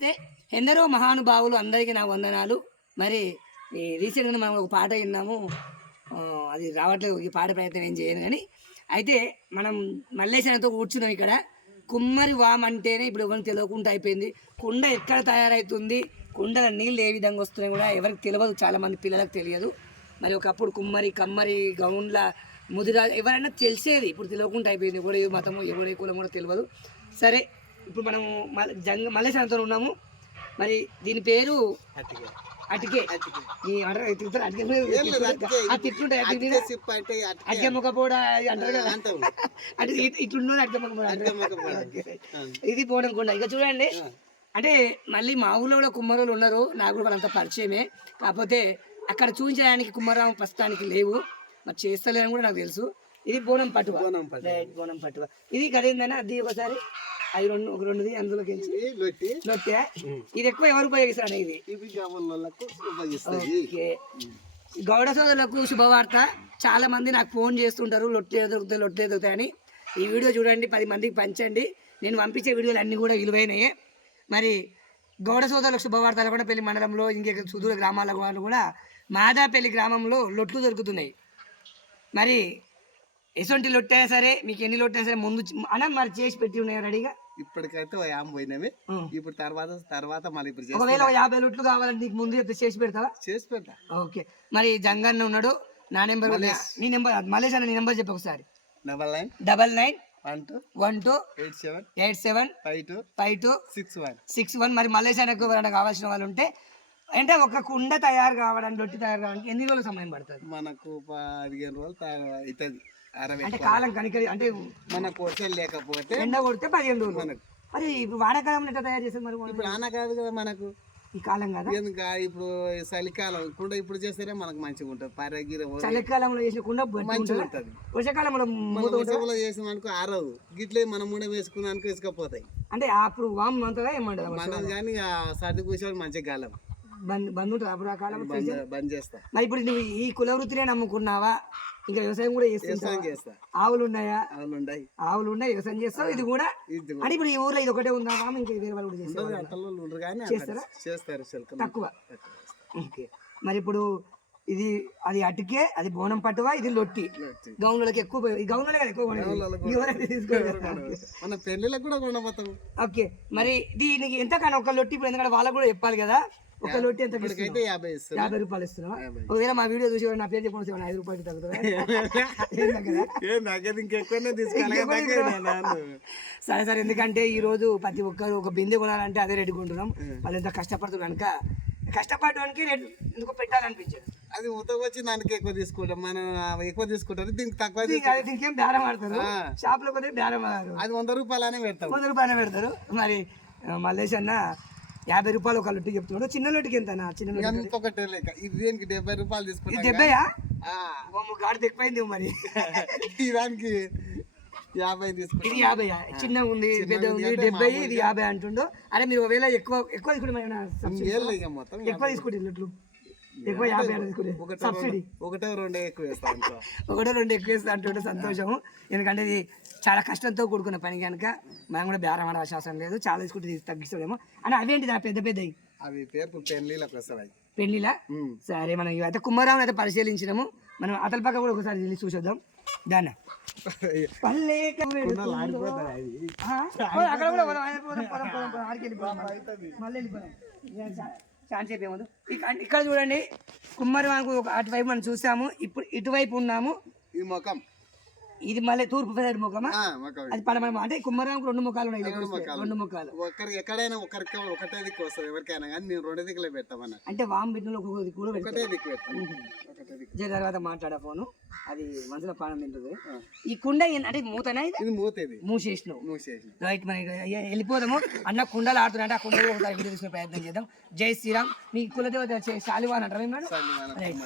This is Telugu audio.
అయితే ఎందరో మహానుభావులు అందరికీ నా వందనాలు. మరి రీసెంట్గా మనం ఒక పాట విన్నాము. అది రావట్లేదు. ఈ పాట ప్రయత్నం ఏం చేయను కానీ. అయితే మనం మల్లేశనతో కూర్చున్నాం ఇక్కడ. కుమ్మరి వామ్ అంటేనే ఇప్పుడు ఎవరికి తెలియకుండా అయిపోయింది. కుండ ఎక్కడ తయారవుతుంది కుండల నీళ్ళు ఏ విధంగా వస్తున్నాయి కూడా ఎవరికి తెలియదు చాలా మంది పిల్లలకు తెలియదు. మరి ఒకప్పుడు కుమ్మరి కమ్మరి గౌండ్ల ముదిరా ఎవరైనా తెలిసేది. ఇప్పుడు తెలియకుండా అయిపోయింది. ఎవడే మతము ఎవడే కులం కూడా తెలియదు సరే ఇప్పుడు మనం జంగ మల్లేశ్వరంతో ఉన్నాము. మరి దీని పేరు అటికే. అటికే. మీద తిట్లుంటాయి. ఆ తిట్లుంటాయి అటికే మీద అటికే. మొక్క పోడ అంటారు కదా. అంటే ఇట్- ఇట్లున్నది అటికే మొక్క పోడ అంటారు. ఓకే. ఇది పోవడం కూడా ఇక చూడండి. అంటే మళ్ళీ మా ఊళ్ళో కూడా కుమ్మరోళ్ళు ఉన్నారు. నాకు కూడా వాళ్ళంతా పరిచయమే. కాకపోతే అక్కడ చూపించడానికి కుమ్మరాం ప్రస్తుతానికి లేవు. మరి చేస్తలేని కూడా నాకు తెలుసు. ఇది బోనం పట్టువ బోనం పట్టువ ఇది కదేందన్నా అది ఒకసారి. అది రెండు ఒక రెండుది అందులోకి నొట్టే ఇది ఎక్కువ ఎవరు ఉపయోగిస్తారు ఇది? గౌడ సోదరులకు శుభవార్త. చాలా మంది నాకు ఫోన్ చేస్తుంటారు లొట్టే దొరుకుతాయి లొట్టే దొరుకుతాయి అని ఈ వీడియో చూడండి పది మందికి పంచండి. నేను పంపించే వీడియోలు అన్నీ కూడా విలువైనయే. మరి గౌడ సోదరులకు శుభవార్త అలకొండపల్లి మండలంలో ఇంకే సుదూర గ్రామాల వాళ్ళు కూడా మాదాపల్లి గ్రామంలో లొట్లు దొరుకుతున్నాయి. మరి ఎటువంటి లొట్టైనా సరే మీకు ఎన్ని లొట్టైనా సరే ముందు అన్న మరి చేసి పెట్టి ఉన్నాయి రెడీగా? ఇప్పటికైతే ఓ యాభై పోయినవి. ఇప్పుడు తర్వాత తర్వాత మళ్ళీ ఇప్పుడు ఒకవేళ ఒక యాభై లొట్లు కావాలంటే నీకు ముందు చేసి పెడతావా? చేసి పెడతా. ఓకే. మరి జంగన్న ఉన్నాడు నా నెంబర్ నీ నెంబర్ మలేష్ అన్న నీ నెంబర్ చెప్పు ఒకసారి. Double nine. Double nine. One two. One two. Eight seven. Eight seven. Five two. Five two. Six one. Six one. మరి మలేష్ అన్నకు ఎవరైనా కావాల్సిన వాళ్ళు ఉంటే అంటే ఒక కుండ తయారు కావడానికి రొట్టి తయారు కావడానికి ఎన్ని రోజులు సమయం పడుతుంది? మనకు పదిహేను రోజులు అవుతుంది. అంటే కాలం కనికరి అంటే మనకు వర్షాలు లేకపోతే ఎండ కొడితే పదిహేను రోజులు. మనకు. మరి ఇప్పుడు వానాకాలం ఎట్లా తయారు చేస్తారు మరి ఇప్పుడు ఆన కాదు కదా మనకు. ఈ కాలం కదా? ఎందుకు? ఇప్పుడు చలికాలం. కూడా ఇప్పుడు చేస్తేనే మనకు మంచిగా ఉంటుంది. పరగిర చలికాలంలో చేసిన కుండ మంచిగా ఉంటుందా? వర్షాకాలంలో మన వర్షంలో చేసిన అనుకో ఆరదు గిట్లే మనం కూడా వేసుకున్నానుకో ఇసుకపోతాయి. అంటే అప్పుడు వామ్ అంతగా ఏమంటారు మనది కానీ సర్ది కూర్చొని మంచిగా గాలం. బంద్ బంద్ ఉంటుంది అప్పుడు ఆ కాలం? బంద్ బంద్ చేస్తా. మరి ఇప్పుడు నువ్వు ఈ కుల వృత్తినే నమ్ముకున్నావా? ఇంకా వ్యవసాయం కూడా వ్యవసాయం చేస్తా ఆవులు ఉన్నాయా అవును ఉండయి ఆవులు ఉన్నాయి వ్యవసాయం చేస్తావు? ఇది కూడా? అంటే ఇప్పుడు ఈ ఊర్లో ఇది ఒకటే ఉందా ఇంకా వేరే వాళ్ళు కూడా చేస్తారు? చేస్తారా? చేస్తారు తక్కువ. ఓకే. మరి ఇప్పుడు ఇది అది అటుకే అది బోనం పట్టువా? ఇది లొట్టి. గౌన్లకి ఎక్కువ గౌన్లనే కదా. ఎక్కువ. మన పెళ్ళిలకు కూడా కొండపోతాం ఓకే. మరి దీనికి ఎంత కానీ ఒక లొట్టి ఇప్పుడు ఎందుకంటే వాళ్ళకు కూడా చెప్పాలి కదా. ఒక లొట్టి ఎంత ఇప్పటికైతే యాభై యాభై రూపాయలు ఇస్తున్నావా? ఒకవేళ మా వీడియో చూసి ఎవరు నా పేరు చెప్పకుండా ఏమైనా ఐదు రూపాయలు తగ్గుతుంది? ఇంకెక్కువనే తీసుకోవాలి సరే సరే ఎందుకంటే ఈ రోజు ప్రతి ఒక్కరు ఒక బిందె కొనాలంటే అదే రేటు కొంటున్నాం. వాళ్ళు ఎంత కష్టపడుతున్నారు కనుక కష్టపడడానికి రేటు ఎందుకో పెట్టాలనిపించదు. అది ఉతక వచ్చి దానికి ఎక్కువ తీసుకుంటాం మనం ఎక్కువ తీసుకుంటారు దీనికి తక్కువ దీనికి ఏం బేరం ఆడతారు. షాప్లో పోతే బేరం ఆడారు. అది వంద రూపాయలనే పెడతాం వంద రూపాయలు పెడతారు. మరి మల్లేష్ అన్న యాభై రూపాయలు ఒక లొట్టి చెప్తున్నాడు. చిన్న లొట్టికి ఎంత చిన్న ఒకటే లెక్క ఇది దీనికి? డెబ్బై రూపాయలు ఇది తీసుకుంటాం డెబ్బయా? గాడి ఎక్కువైంది మరి. దానికి యాభై తీసుకుంటాం. ఇది యాభై చిన్నగా ఉంది పెద్ద ఉంది డెబ్బై ఇది యాభై అంటుండు. అరే మీరు ఒకవేళ ఎక్కువ ఎక్కువ తీసుకుంటే ఎక్కువ తీసుకుంటే లొట్లు ఎక్కువ యాభై సబ్సిడీ రెండు- ఒకటో రెండే ఎక్కువ వేస్తాం అనుకో ఒకటో రెండు ఎక్కువ వేస్తా అంటుంటే సంతోషము. ఎందుకంటే ఇది చాలా కష్టంతో కూడుకున్న పని కనుక మనం కూడా బేరం ఆడవలసిన అవసరం లేదు. చాలా తీసుకుంటే తగ్గిస్తాడేమో అని అవేంటి నా పెద్ద పెద్దవి. అవి పేరు పెళ్ళిలకు వస్తాయి పెళ్ళిలా. సరే మనం ఇవైతే కుమ్మరావుని అయితే పరిశీలించినాము. మనం అతల పక్క కూడా ఒకసారి వెళ్ళి చూసేద్దాం. దాన్ని. ఆ? అక్కడ కూడా. మళ్ళీ. వెళ్ళిపోదాం. ఛాన్స్ సేపు ఇక్కడ చూడండి కుమ్మరి మనకు ఒక అటువైపు మనం చూసాము ఇప్పుడు ఇటువైపు ఉన్నాము. ఈ ముఖం. ఇది మళ్ళీ తూర్పు సైడ్ ముఖమా? అది పడమర అంటే కుమ్మరానికి రెండు ముఖాలు ఉన్నాయి. రెండు ముఖాలు. ఒకరికి ఎక్కడైనా ఒకరికి ఒకటే దిక్కు వస్తుంది ఎవరికైనా కానీ మేము రెండు దిక్కులే పెడతామన్న అంటే వామ్ బిడ్డలు ఒకటే దిక్కు పెడతాం ఒకటే దిక్కు. జర తర్వాత మాట్లాడే ఫోను. అది మనసులో ప్రాణం తింటుంది. ఈ కుండ అంటే మూతనా ఇది? ఇది మూతేది మూసేసినావు. చేసిన రైట్ మరి వెళ్ళిపోదాము. అన్న కుండలు ఆడుతున్నా ఆ కుండలు ఒకసారి వీడియో తీసుకునే ప్రయత్నం చేద్దాం. జై శ్రీరామ్. మీ కులదేవత చే- శాలివా అని అంటారా మేడం? రైట్.